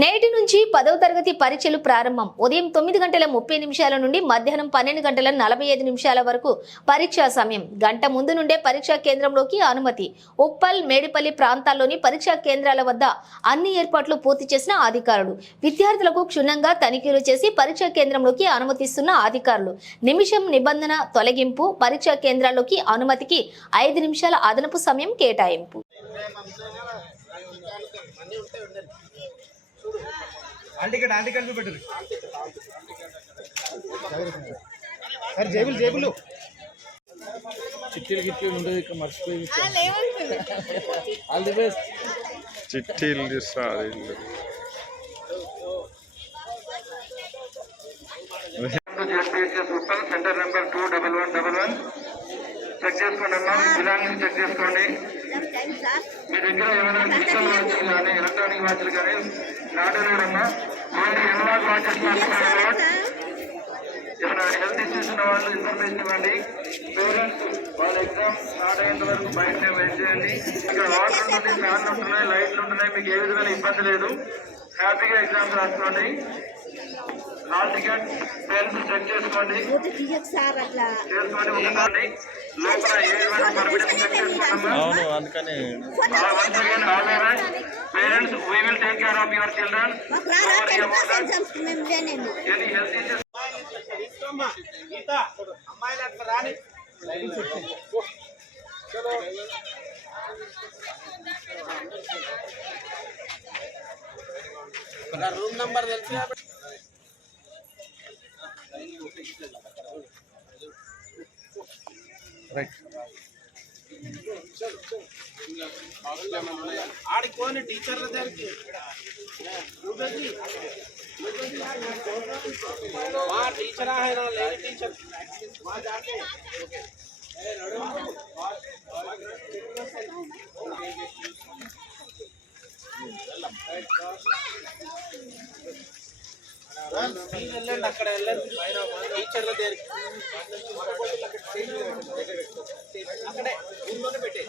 నేటి నుంచి 10వ తరగతి పరీక్షలు ప్రారంభం. ఉదయం 9:30 నుండి మధ్యాహ్నం 12:45 వరకు పరీక్షా సమయం. గంట ముందు నుండే పరీక్షా కేంద్రంలోకి అనుమతి. ఉప్పల్, మేడిపల్లి ప్రాంతాల్లోని పరీక్షా కేంద్రాల వద్ద అన్ని ఏర్పాట్లు పూర్తి చేసిన అధికారులు. విద్యార్థులకు క్షుణ్ణంగా తనిఖీలు చేసి పరీక్షా కేంద్రంలోకి అనుమతిస్తున్న అధికారులు. నిమిషం నిబంధన తొలగింపు. పరీక్షా కేంద్రాల్లోకి అనుమతికి 5 నిమిషాల అదనపు సమయం కేటాయింపు. ఆంటీ చూపెట్టు సార్. జేబులు చిట్టీలు ఉండదు ఇక మర్చిపోయి. All the best. చిట్టీలు తీస్తారు. సెంటర్ నెంబర్ 21111 చెక్ చేసుకోండి అమ్మా. బిలాంగింగ్ చెక్ చేసుకోండి. మీ దగ్గర ఏమైనా డిజిటల్ వాచ్లు కానీ ఎలక్ట్రానిక్ వాచ్లు కానీ నాటలేదమ్మా. ఓన్లీ ఎనలాగ్ వాచెస్ మాత్రమే. ఏమైనా హెల్త్ ఇష్యూస్ ఉన్న వాళ్ళు ఇన్ఫర్మేషన్ ఇవ్వండి. పేరెంట్స్ వాళ్ళ ఎగ్జామ్ స్టార్ట్ అయ్యేంత వరకు బయటనే వెయిట్ చేయండి. ఇక్కడ వాటర్ ఉంటుంది, ఫ్యాన్లు ఉంటున్నాయి, లైట్లు ఉంటున్నాయి. మీకు ఏ విధమైన ఇబ్బంది లేదు. హ్యాపీగా ఎగ్జామ్స్ రాసుకోండి. హాల్ టికెట్ పెన్స్ చెక్ చేసుకోండి. చేసుకోండి. లోపల ఏ విధమైన పర్మిషన్ చెక్ చేసుకోండి. Parents we will take care of your children. Any health issues? Room number తెలుసు. రైట్. ఆడికోని టీచర్ల దగ్గరికి మా టీచర్ ఆయన లేని టీచర్ మా జాకే వెళ్ళండి. అక్కడ వెళ్ళండి టీచర్ల దగ్గరికి. అక్కడే ఊళ్ళోనే పెట్టే